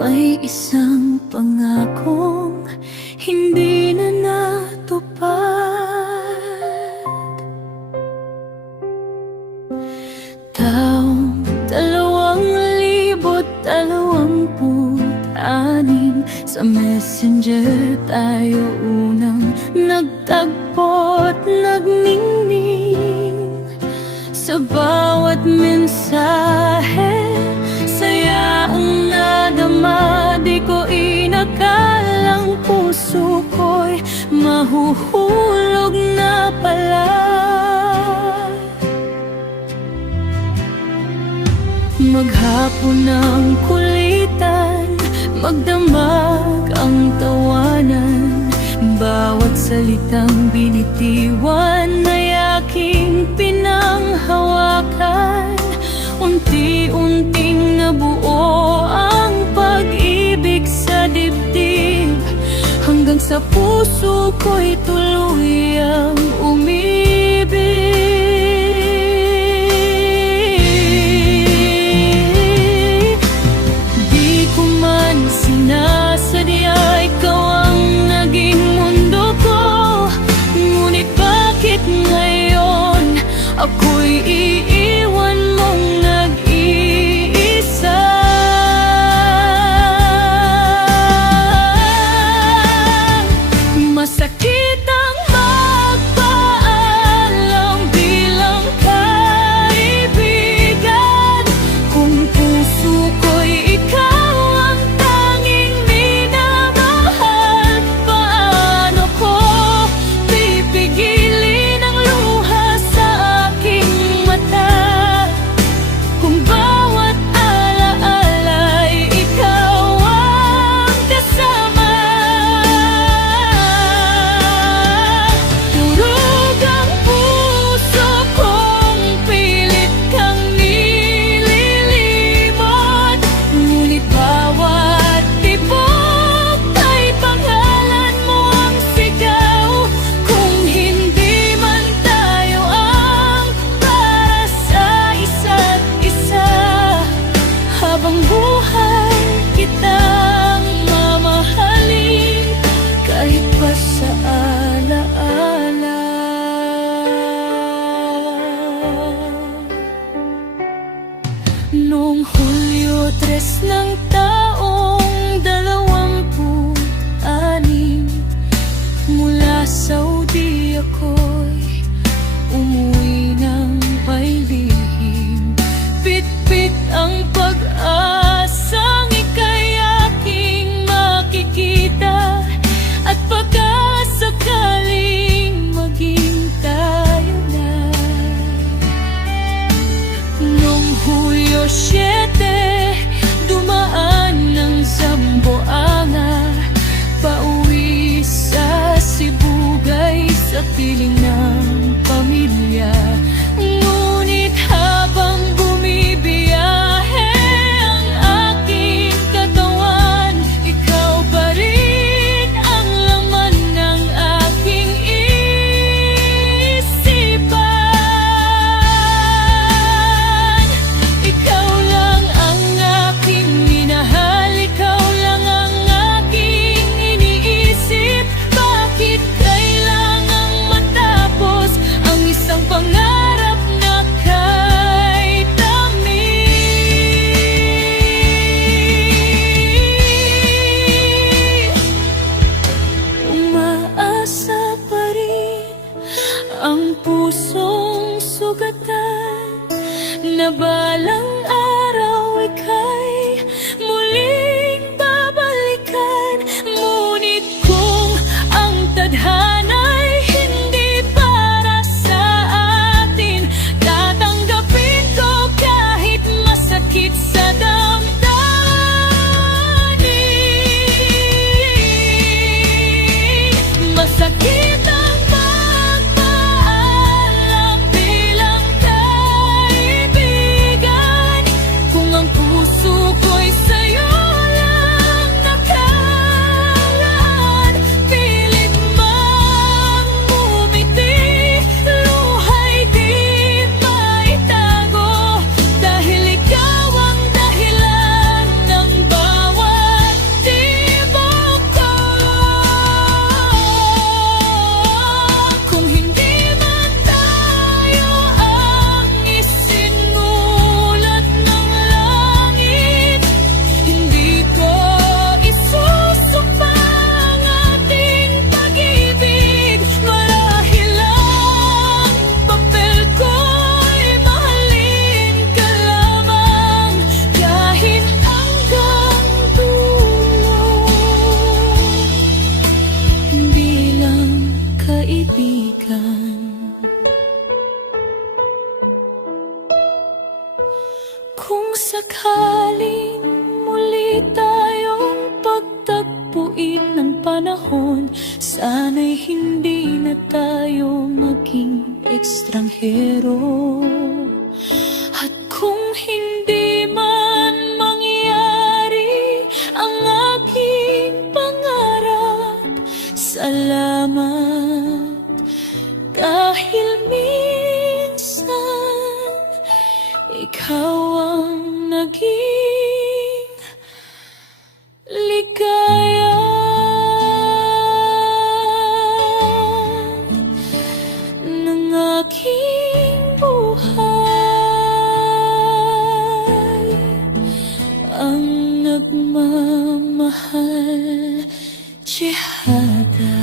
May isang pangakong hindi na natupad. Taong 2026, sa Messenger tayo unang nagtagpo't nagningning. Sa bawat mensahe, saya ang nadama. Di ko inakalang puso ko'y mahuhulog na pala. Maghapon ng kulitan, magdamag ang tawanan. Bawat salitang binitiwan ay aking pinanghawakan. Unti-unting nabuo ang pag-ibig sa dibdib, hanggang sa puso ko'y tuluyang umibig. Di ko man sinasadya, ikaw ang naging mundo ko. Ngunit bakit ngayon ako'y iiwan mong nag-iisa? Masakit ang magpaalam, di kaibigan. Kung sakaling muli tayong pagtagpuin ng panahon, sana'y hindi na tayo maging ekstranghero. At kung hindi man mangyari ang aking pangarap, salamat dahil minsan ikaw ang naging ligaya ng aking buhay, ang nagmamahal, Tiyahada.